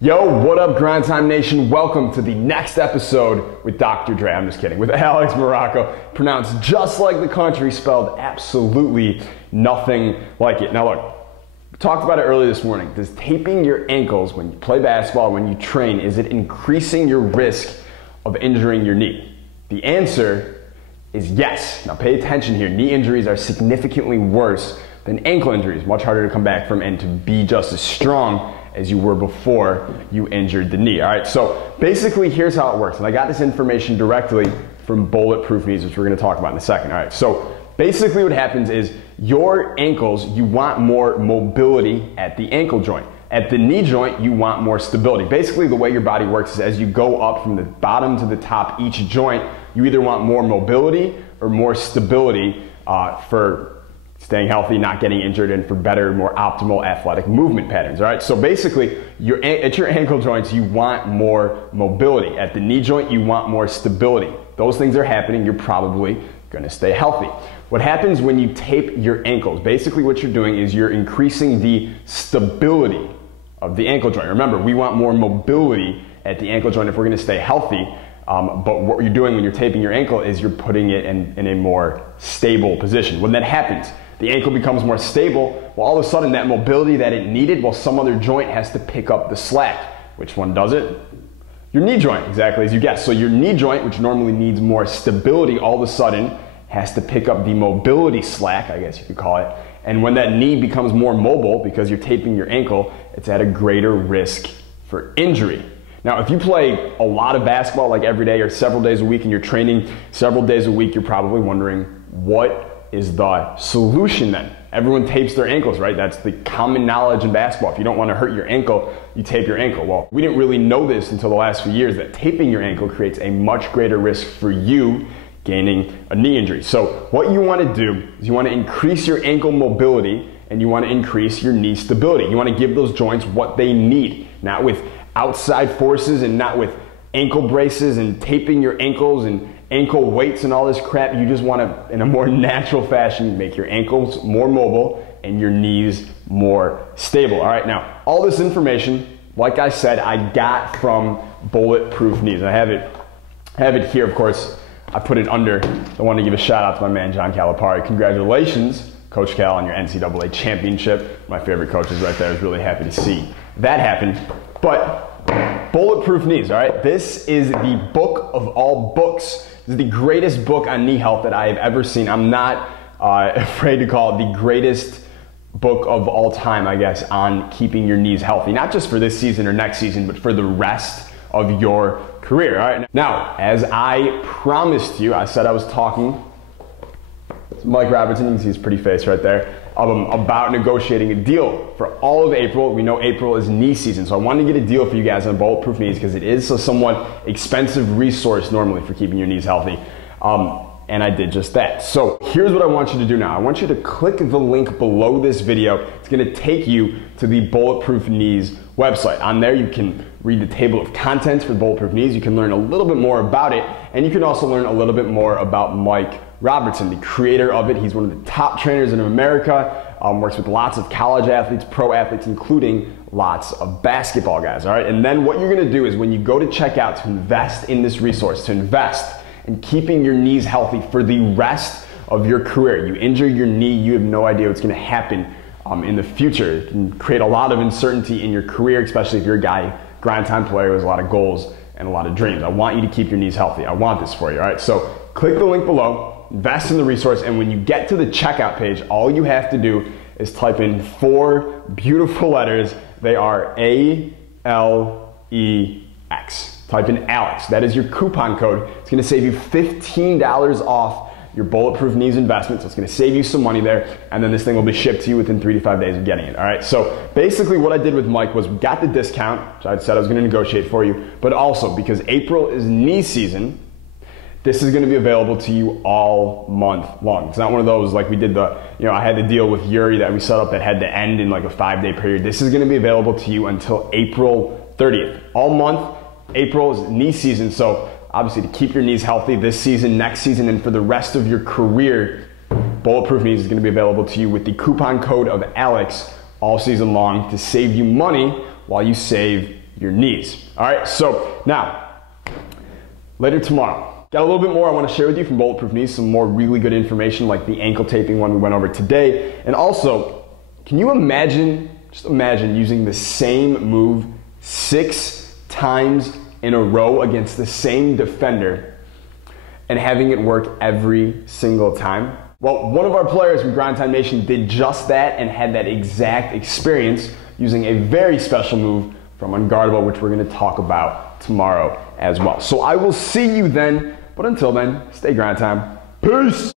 Yo, what up, Grind Time Nation? Welcome to the next episode with Dr. Dre. I'm just kidding. With Alex Maroko, pronounced just like the country, spelled absolutely nothing like it. Now look, we talked about it earlier this morning. Does taping your ankles when you play basketball, when you train, is it increasing your risk of injuring your knee? The answer is yes. Now pay attention here. Knee injuries are significantly worse than ankle injuries, much harder to come back from and to be just as strong as you were before you injured the knee. All right, so basically here's how it works. And I got this information directly from Bulletproof Knees, which we're gonna talk about in a second. All right, so basically what happens is your ankles, you want more mobility at the ankle joint. At the knee joint, you want more stability. Basically the way your body works is as you go up from the bottom to the top each joint, you either want more mobility or more stability for staying healthy, not getting injured, and for better, more optimal athletic movement patterns, all right? So basically, at your ankle joints, you want more mobility. At the knee joint, you want more stability. Those things are happening, you're probably gonna stay healthy. What happens when you tape your ankles? Basically what you're doing is you're increasing the stability of the ankle joint. Remember, we want more mobility at the ankle joint if we're gonna stay healthy. But what you're doing when you're taping your ankle is you're putting it in a more stable position. When that happens, the ankle becomes more stable. Well, all of a sudden that mobility that it needed, well, some other joint has to pick up the slack. Which one does it? Your knee joint, exactly as you guessed. So your knee joint, which normally needs more stability, all of a sudden has to pick up the mobility slack, I guess you could call it. And when that knee becomes more mobile because you're taping your ankle, it's at a greater risk for injury. Now, if you play a lot of basketball like every day or several days a week and you're training several days a week, you're probably wondering, what is the solution then? Everyone tapes their ankles, right? That's the common knowledge in basketball. If you don't want to hurt your ankle, you tape your ankle. Well, we didn't really know this until the last few years that taping your ankle creates a much greater risk for you gaining a knee injury. So what you want to do is you want to increase your ankle mobility and you want to increase your knee stability. You want to give those joints what they need, not with outside forces and not with ankle braces and taping your ankles and ankle weights and all this crap. You just want to, in a more natural fashion, make your ankles more mobile and your knees more stable. All right, now, all this information, like I said, I got from Bulletproof Knees. I have it here, of course. I put it under. I want to give a shout out to my man, John Calipari. Congratulations, Coach Cal, on your NCAA championship. My favorite coaches right there. I was really happy to see that happen. But Bulletproof Knees, all right? This is the book of all books. This is the greatest book on knee health that I have ever seen. I'm not afraid to call it the greatest book of all time, I guess, on keeping your knees healthy. Not just for this season or next season, but for the rest of your career, all right? Now, as I promised you, I said I was talking to Mike Robertson, you can see his pretty face right there, about negotiating a deal for all of April. We know April is knee season, so I wanted to get a deal for you guys on Bulletproof Knees because it is a somewhat expensive resource normally for keeping your knees healthy. And I did just that. So here's what I want you to do now. I want you to click the link below this video. It's gonna take you to the Bulletproof Knees website. On there you can read the table of contents for Bulletproof Knees. You can learn a little bit more about it, and you can also learn a little bit more about Mike Robertson, the creator of it. He's one of the top trainers in America, works with lots of college athletes, pro athletes, including lots of basketball guys, all right? And then what you're gonna do is when you go to checkout to invest in this resource, to invest in keeping your knees healthy for the rest of your career. You injure your knee, you have no idea what's gonna happen in the future. It can create a lot of uncertainty in your career, especially if you're a guy, grind time player with a lot of goals and a lot of dreams. I want you to keep your knees healthy. I want this for you, all right? So click the link below, invest in the resource, and when you get to the checkout page, all you have to do is type in 4 beautiful letters. They are ALEX. Type in Alex. That is your coupon code. It's gonna save you $15 off your Bulletproof Knees investment, so it's gonna save you some money there, and then this thing will be shipped to you within 3 to 5 days of getting it, all right? So basically what I did with Mike was we got the discount, which I said I was gonna negotiate for you, but also because April is knee season, this is gonna be available to you all month long. It's not one of those like we did I had the deal with Yuri that we set up that had to end in like a 5-day period. This is gonna be available to you until April 30th. All month, April is knee season, so obviously to keep your knees healthy this season, next season, and for the rest of your career, Bulletproof Knees is gonna be available to you with the coupon code of Alex all season long to save you money while you save your knees. All right, so now, later tomorrow, got a little bit more I want to share with you from Bulletproof Knees, some more really good information like the ankle taping one we went over today. And also, can you imagine, just imagine using the same move 6 times in a row against the same defender and having it work every single time? Well, one of our players from Grind Time Nation did just that and had that exact experience using a very special move from Unguardable, which we're going to talk about tomorrow as well. So I will see you then, but until then, stay grind time. Peace!